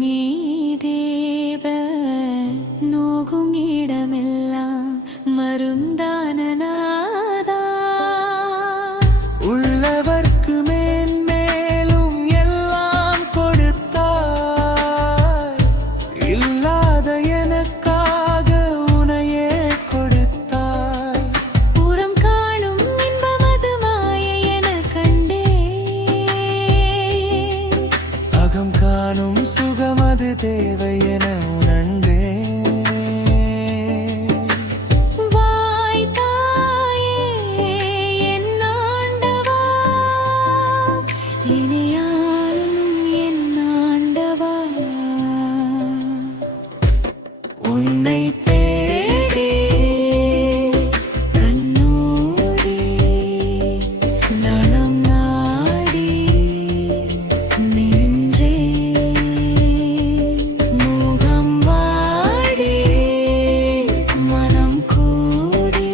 மீதேவ நோகும் இடமெல்லாம் மருந்தானநாதா உள்ளவர்க்கு மேன்மேலும் எல்லாம் கொடுத்தாய் இல்லாத எனக்காக உனையே கொடுத்தாய் புறம் காணும் இன்பமது மாயை என கண்டே அகம் காணும் சுகமது தேவை என உணர்ந்தே உன்னை தேடி கண்ணூடி நலம் நாடி நின்றே முகம் வாடி மனம் கூடி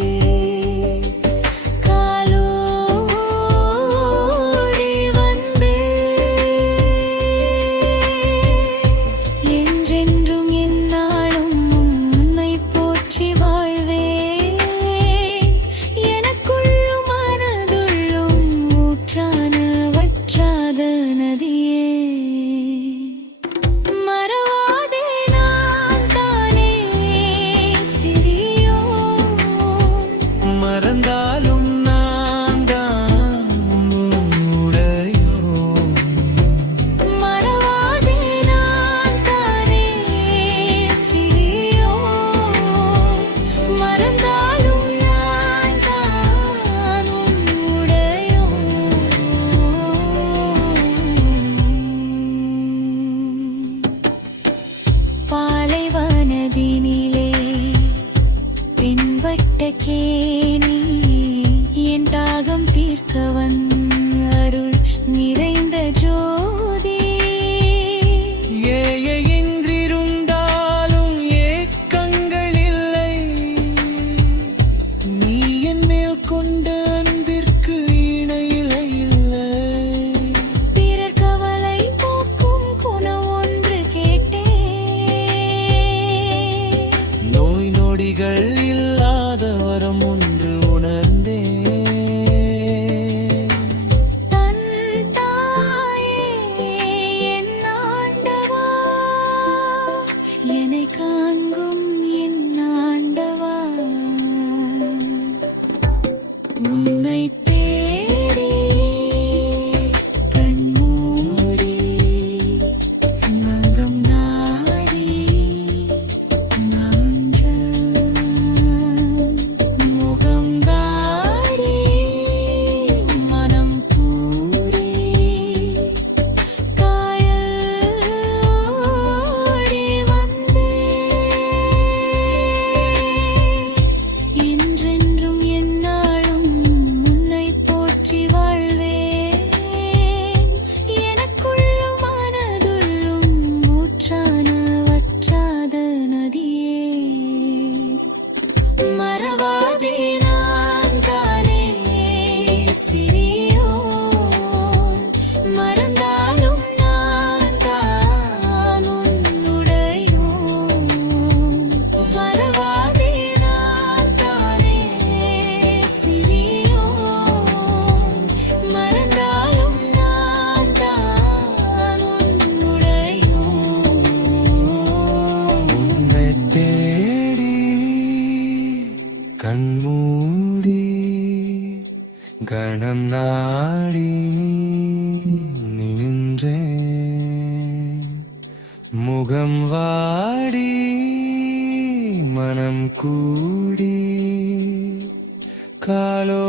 காலோடி வந்தே என்றென்றும் என்னாலும் உன்னை போற்றி வாழ்வே எனக்குள்ளும் மனதுள்ளும் ஊற்றான வற்றாத நதியே மறவாதே நான் தானே சிறியோன் மறந்தாலும் நான் தான் உன்னுடையோன் மறவாதே நான் தானே சிறியோன் மறந்தாலும் நான் தான் உன்னுடையோன் பாலைவனதினிலே தென்பட்ட கேணி என் தாகம் தீர்க்கவன் அருள் நிறைந்த ஜோதி ஏய என்றிருந்தாலும் ஏக்கங்கள் இல்லை நீ என் மேல் கொண்ட அன்பிற்கு இணையில்லை இல்லை பிறர் கவலை போக்கும் குணம் ஒன்று கேட்டேன் நோய் நொடிகள் இல்லாத வரம் ஒன்று உணர்ந்தே தன் தாயே என் ஆண்டவா என்னை காண்கும் என் ஆண்டவா உன்னை தேடி கண்மூடி நகம் நாடி நன்ற முகம் வாடி மனம் கூடி காயோடி வந்தே என்றென்றும் என்னாலும் உன்னை போற்றி வாழ்வேன் எனக்குள்ளும் மனதுள்ளும் ஊற்றான வற்றாத நதியே மறவாதே நான் தானே சிறியோன் மறந்தாலும் நான் தான் உன்னுடையோன் மறவாதே நான் தானே சிறியோன் மறந்தாலும் நான் தான் உன்னுடையோன் உன்னை தேடி கண்மூடி கணம் நாடி நின்றேன் முகம் வாடி மனம் கூடி காலோ